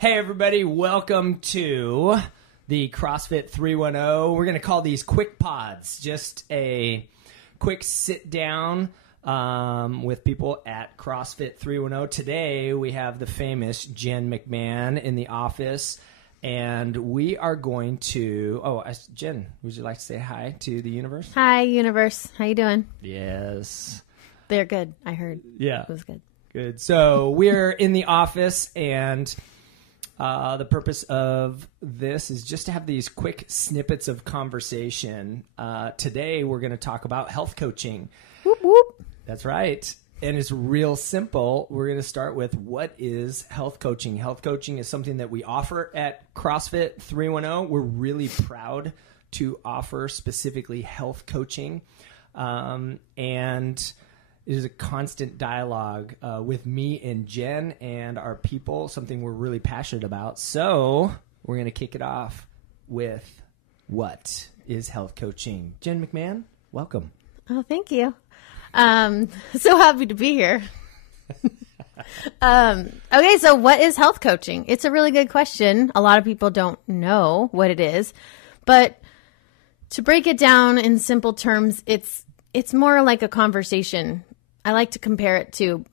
Hey, everybody. Welcome to the CrossFit 310. We're going to call these QuickPods. Just a quick sit down with people at CrossFit 310. Today, we have the famous Jen McMahon in the office. And we are going to... Jen, would you like to say hi to the universe? Hi, universe. How you doing? Yes. They're good, I heard. Yeah. It was good. Good. So we're in the office, and the purpose of this is just to have these quick snippets of conversation. Today, we're going to talk about health coaching. Whoop, whoop. That's right. And it's real simple. We're going to start with, what is health coaching? Health coaching is something that we offer at CrossFit 310. We're really proud to offer specifically health coaching. And it is a constant dialogue with me and Jen and our people, something we're really passionate about. So we're going to kick it off with, what is health coaching? Jen McMahon, welcome. Oh, thank you. So happy to be here. Okay, so what is health coaching? It's a really good question. A lot of people don't know what it is. But to break it down in simple terms, it's more like a conversation. I like to compare it to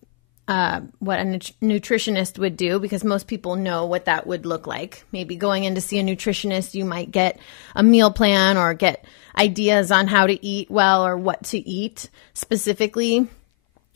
what a nutritionist would do, because most people know what that would look like. Maybe going in to see a nutritionist, you might get a meal plan or get ideas on how to eat well or what to eat specifically.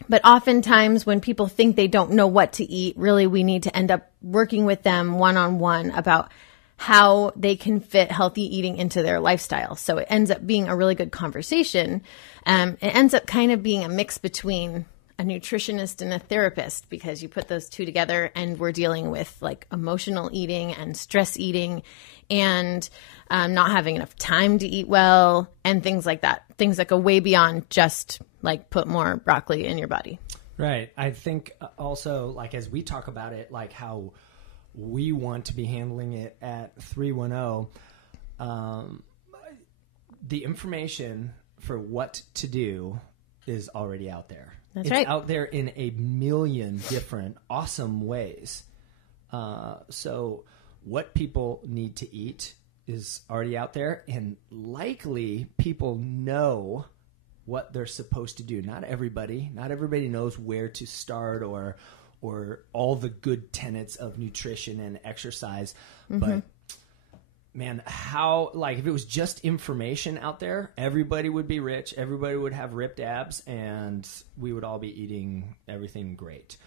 But oftentimes when people think they don't know what to eat, really we need to end up working with them one-on-one about how they can fit healthy eating into their lifestyle. So it ends up being a really good conversation. It ends up kind of being a mix between a nutritionist and a therapist, because you put those two together and we're dealing with like emotional eating and stress eating and not having enough time to eat well and things like that. Things that go way beyond just like put more broccoli in your body. Right. I think also, like, as we talk about it, like how we want to be handling it at 310, the information for what to do is already out there. That's right. It's out there in a million different awesome ways. So what people need to eat is already out there, and likely people know what they're supposed to do. Not everybody knows where to start or all the good tenets of nutrition and exercise. Mm-hmm. But man, if it was just information out there, everybody would be rich, everybody would have ripped abs, and we would all be eating everything great.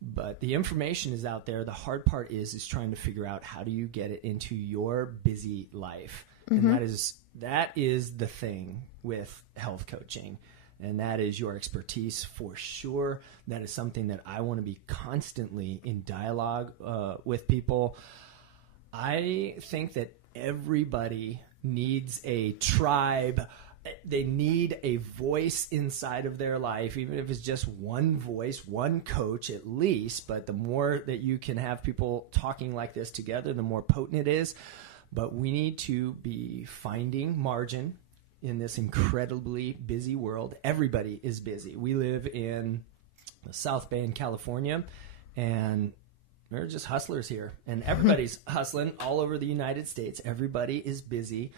But the information is out there. The hard part is trying to figure out, how do you get it into your busy life? Mm-hmm. And that is the thing with health coaching. And that is your expertise for sure. That is something that I want to be constantly in dialogue with people. I think that everybody needs a tribe. They need a voice inside of their life, even if it's just one voice, one coach at least. But the more that you can have people talking like this together, the more potent it is. But we need to be finding margin in this incredibly busy world. Everybody is busy. We live in the South Bay in California, and there are just hustlers here. And everybody's hustling all over the United States. Everybody is busy,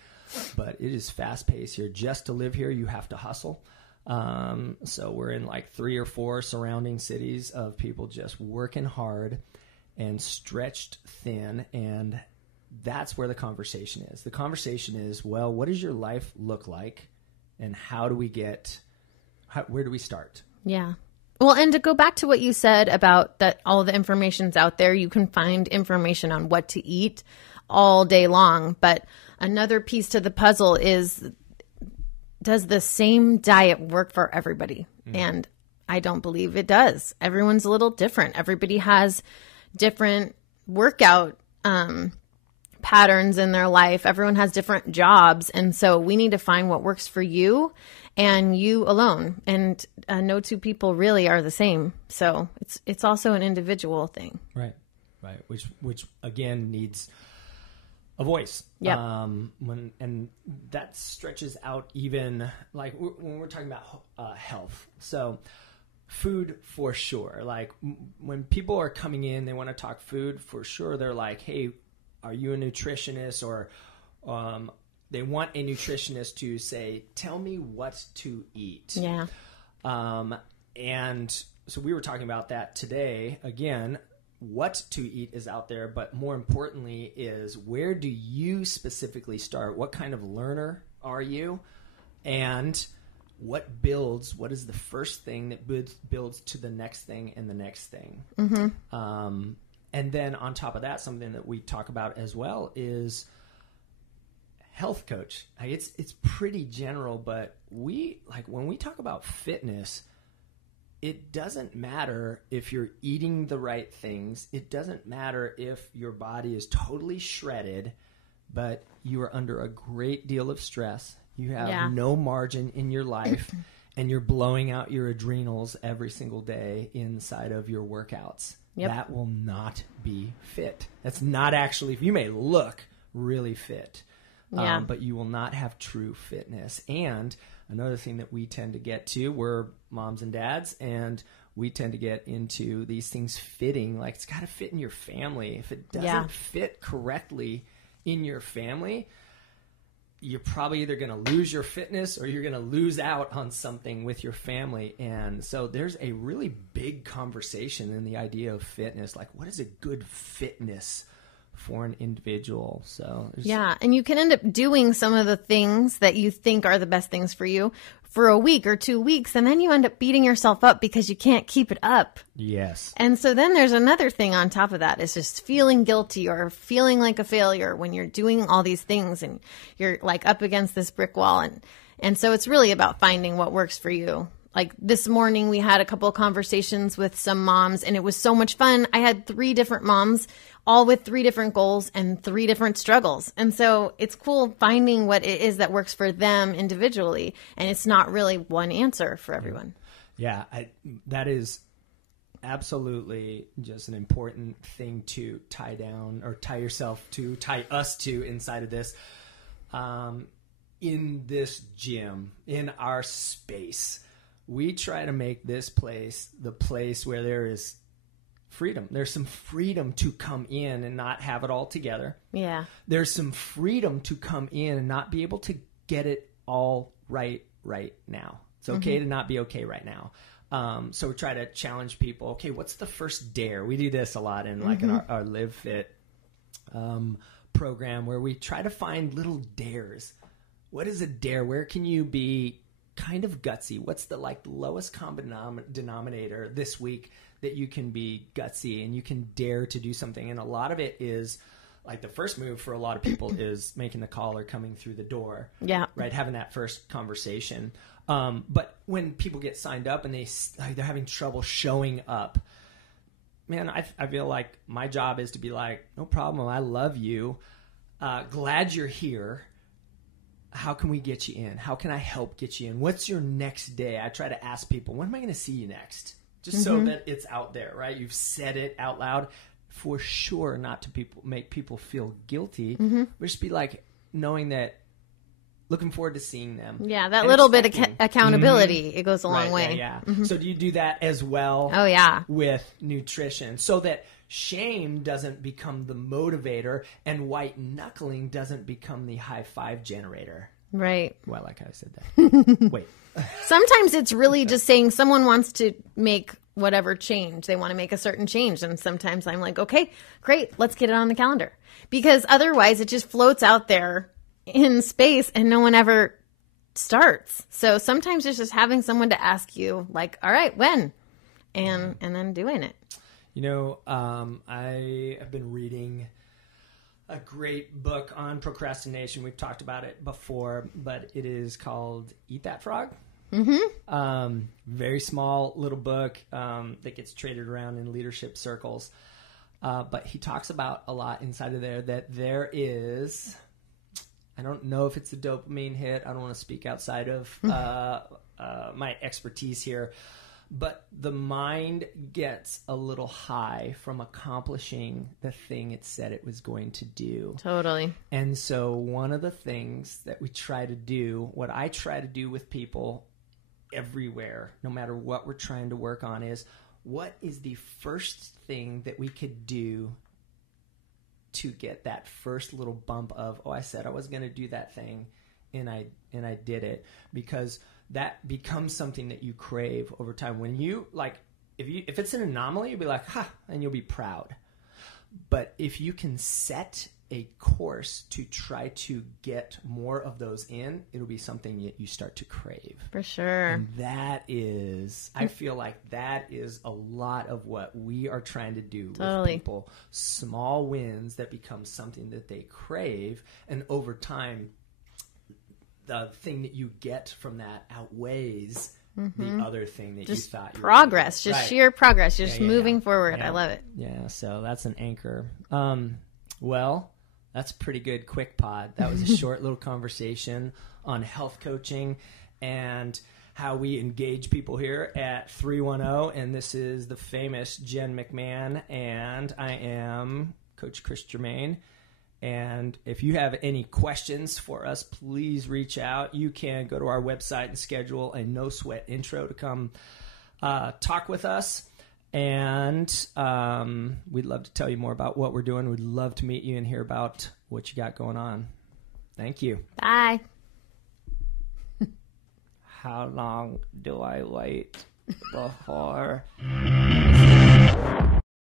but it is fast-paced here. Just to live here, you have to hustle. So we're in like 3 or 4 surrounding cities of people just working hard and stretched thin, and that's where the conversation is. The conversation is, well, what does your life look like, and where do we start? Yeah. Well, and to go back to what you said about that all the information's out there, you can find information on what to eat all day long. But another piece to the puzzle is, does the same diet work for everybody? Mm. And I don't believe it does. Everyone's a little different. Everybody has different workout patterns in their life. Everyone has different jobs. And so we need to find what works for you and you alone. And no two people really are the same. So it's also an individual thing. Right. Which again needs a voice. Yeah. And that stretches out even like when we're talking about health. So food for sure. Like when people are coming in, they want to talk food for sure. They're like, hey, are you a nutritionist? Or they want a nutritionist to say, tell me what to eat. Yeah. And so we were talking about that today. Again, what to eat is out there, but more importantly is where do you specifically start? What kind of learner are you? And what is the first thing that builds to the next thing and the next thing? Mm-hmm. And then on top of that, something that we talk about as well is health coach. It's pretty general, but when we talk about fitness, it doesn't matter if you're eating the right things. It doesn't matter if your body is totally shredded, but you are under a great deal of stress. You have no margin in your life, and you're blowing out your adrenals every single day inside of your workouts. Yep. That will not be fit. That's not actually, you may look really fit, but you will not have true fitness. And another thing that we tend to get to, we're moms and dads, and we tend to get into these things fitting. Like, it's got to fit in your family. If it doesn't fit correctly in your family, you're probably either going to lose your fitness or you're going to lose out on something with your family. And so there's a really big conversation in the idea of fitness. Like, what is a good fitness for an individual? So and you can end up doing some of the things that you think are the best things for you for a week or 2 weeks, and then you end up beating yourself up because you can't keep it up. Yes. And so then there's another thing on top of that, is just feeling guilty or feeling like a failure when you're doing all these things and you're like up against this brick wall. And so it's really about finding what works for you. Like this morning, we had a couple of conversations with some moms, and it was so much fun. I had 3 different moms, all with 3 different goals and 3 different struggles. And so it's cool finding what it is that works for them individually. And it's not really one answer for everyone. Yeah, that is absolutely just an important thing to tie down, or tie us to inside of this. In this gym, in our space, we try to make this place the place where there is freedom. There's some freedom to come in and not have it all together. Yeah. There's some freedom to come in and not be able to get it all right now. It's okay to not be okay right now. So we try to challenge people. Okay, what's the first dare? We do this a lot in in our Live Fit program, where we try to find little dares. What is a dare? Where can you be kind of gutsy? What's the lowest common denominator this week that you can be gutsy and you can dare to do something? And a lot of it is like, the first move for a lot of people is making the call or coming through the door. Yeah. Right. Having that first conversation. But when people get signed up and they're having trouble showing up, man, I feel like my job is to be like, no problem. I love you. Glad you're here. How can we get you in? How can I help get you in? What's your next day? I try to ask people, when am I going to see you next? Just so that it's out there, right? You've said it out loud. For sure, not to make people feel guilty, but just be like, knowing that, looking forward to seeing them. Yeah, that little bit of accountability, it goes a long way. Yeah. So do you do that as well? Oh, yeah. With nutrition, so that shame doesn't become the motivator and white knuckling doesn't become the high five generator. Right. Well, I like how I said that. Wait. Sometimes it's really just saying someone wants to make whatever change. They want to make a certain change. And sometimes I'm like, okay, great, let's get it on the calendar. Because otherwise it just floats out there in space and no one ever starts. So sometimes it's just having someone to ask you, like, all right, when? And then doing it. You know, I have been reading a great book on procrastination. We've talked about it before, but it is called Eat That Frog. Very small little book that gets traded around in leadership circles. But he talks about a lot inside of there that there is, I don't know if it's a dopamine hit. I don't want to speak outside of my expertise here. But the mind gets a little high from accomplishing the thing it said it was going to do. Totally. And so one of the things that we try to do, what I try to do with people everywhere, no matter what we're trying to work on, is what is the first thing that we could do to get that first little bump of, oh, I said I was going to do that thing, and I did it, because that becomes something that you crave over time. When you, like, if it's an anomaly, you'll be like, ha, and you'll be proud. But if you can set a course to try to get more of those in, it'll be something that you start to crave. For sure. And that is, I feel like that is a lot of what we are trying to do with people. Small wins that become something that they crave, and over time, the thing that you get from that outweighs the other thing that just you thought you progress, were just sheer progress, just moving forward. Yeah. I love it. Yeah, so that's an anchor. Well, that's pretty good QuickPod. That was a short little conversation on health coaching and how we engage people here at 310. And this is the famous Jen McMahon, and I am Coach Kris Germain. And if you have any questions for us, please reach out. You can go to our website and schedule a no sweat intro to come talk with us. And we'd love to tell you more about what we're doing. We'd love to meet you and hear about what you got going on. Thank you. Bye. How long do I wait before...